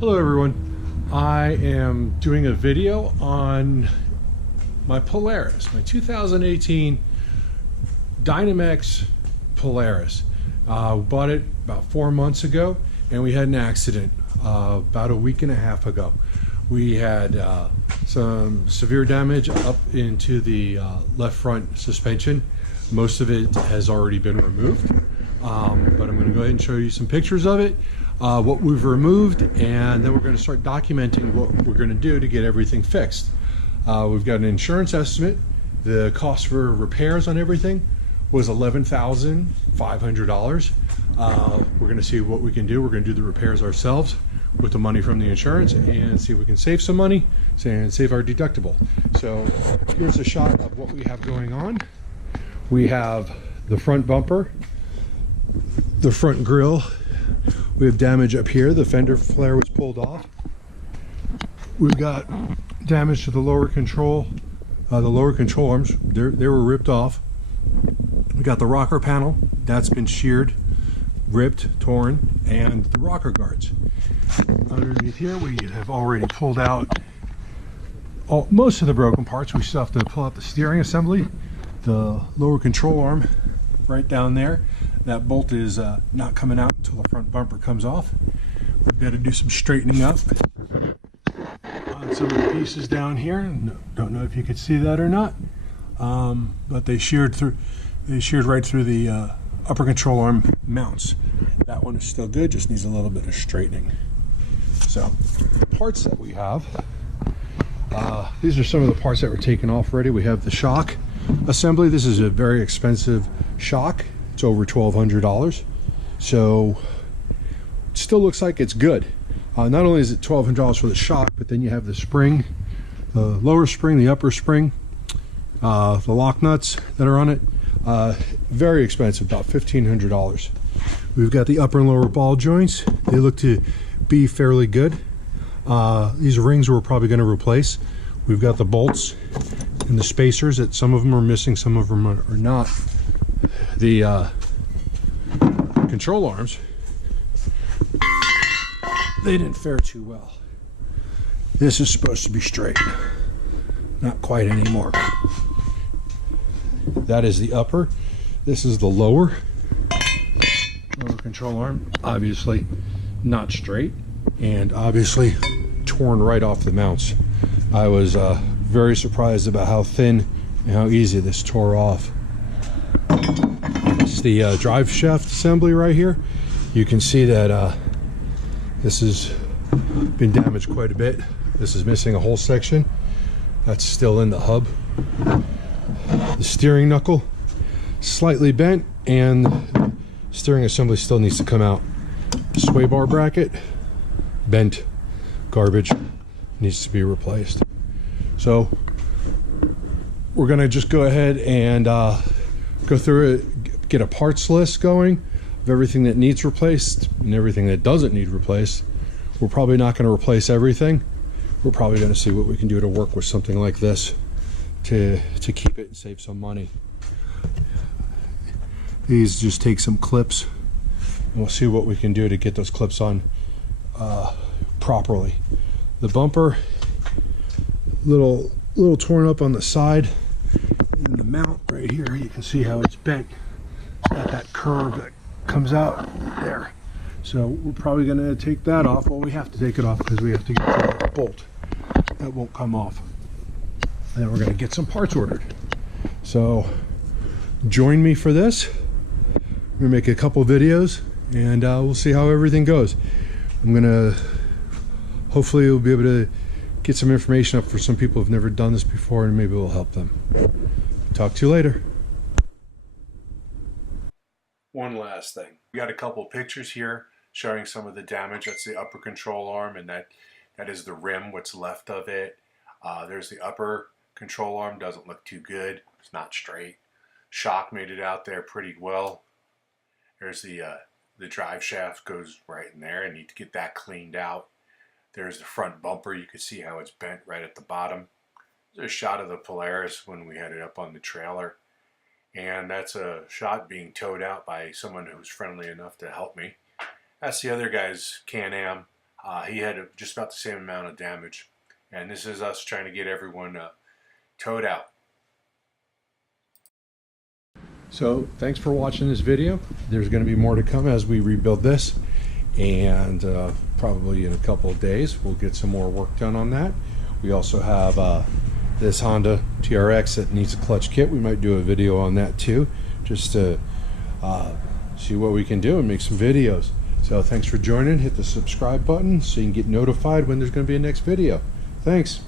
Hello everyone, I am doing a video on my Polaris, my 2018 Dynamix Polaris. Bought it about 4 months ago and we had an accident about a week and a half ago. We had some severe damage up into the left front suspension. Most of it has already been removed, but I'm going to go ahead and show you some pictures of it. What we've removed, and then we're going to start documenting what we're going to do to get everything fixed. We've got an insurance estimate. The cost for repairs on everything was $11,500. We're going to see what we can do. We're going to do the repairs ourselves with the money from the insurance and see if we can save some money and save our deductible. So here's a shot of what we have going on. We have the front bumper, the front grille. We have damage up here. The fender flare was pulled off. We've got damage to the lower control arms. They were ripped off. We got the rocker panel. That's been sheared, ripped, torn, and the rocker guards. Underneath here, we have already pulled out most of the broken parts. We still have to pull out the steering assembly, the lower control arm right down there. That bolt is not coming out until the front bumper comes off. We've got to do some straightening up on some of the pieces down here. Don't know if you could see that or not, but they sheared right through the upper control arm mounts. That one is still good, just needs a little bit of straightening. So the parts that we have, these are some of the parts that were taken off already. We have the shock assembly. This is a very expensive shock. It's over $1,200, so it still looks like it's good. Not only is it $1,200 for the shock, but then you have the spring, the lower spring, the upper spring, the lock nuts that are on it. Very expensive, about $1,500. We've got the upper and lower ball joints. They look to be fairly good. These rings we're probably going to replace. We've got the bolts and the spacers that some of them are missing, some of them are not. The control arms, they didn't fare too well. This is supposed to be straight, not quite anymore. That is the upper. This is the lower control arm. Obviously not straight, and obviously torn right off the mounts. I was very surprised about how thin and how easy this tore off. It's the drive shaft assembly right here. You can see that this has been damaged quite a bit. This is missing a whole section. That's still in the hub. The steering knuckle slightly bent, and the steering assembly still needs to come out. Sway bar bracket bent, garbage, needs to be replaced. So we're gonna just go ahead and go through it, get a parts list going of everything that needs replaced and everything that doesn't need replaced. We're probably not going to replace everything. We're probably going to see what we can do to work with something like this to keep it and save some money. These just take some clips, and we'll see what we can do to get those clips on properly. The bumper, little torn up on the side, and the mount right here, you can see how it's bent. It's got that curve that comes out there. So we're probably going to take that off. Well, we have to take it off because we have to get to the bolt. That won't come off. And then we're going to get some parts ordered. So join me for this. We're going to make a couple videos, and we'll see how everything goes. I'm going to, hopefully we'll be able to get some information up for some people who've never done this before, and maybe we'll help them. Talk to you later. One last thing. We got a couple pictures here showing some of the damage. That's the upper control arm, and that is the rim, what's left of it. There's the upper control arm, doesn't look too good. It's not straight. Shock made it out there pretty well. There's the drive shaft goes right in there. I need to get that cleaned out. There's the front bumper. You can see how it's bent right at the bottom. There's a shot of the Polaris when we had it up on the trailer. And that's a shot being towed out by someone who's friendly enough to help me. That's the other guy's Can-Am. He had just about the same amount of damage. And this is us trying to get everyone towed out. So thanks for watching this video. There's going to be more to come as we rebuild this, and probably in a couple of days we'll get some more work done on that. We also have this Honda TRX that needs a clutch kit. We might do a video on that too, just to see what we can do and make some videos. So thanks for joining. Hit the subscribe button so you can get notified when there's going to be a next video. Thanks.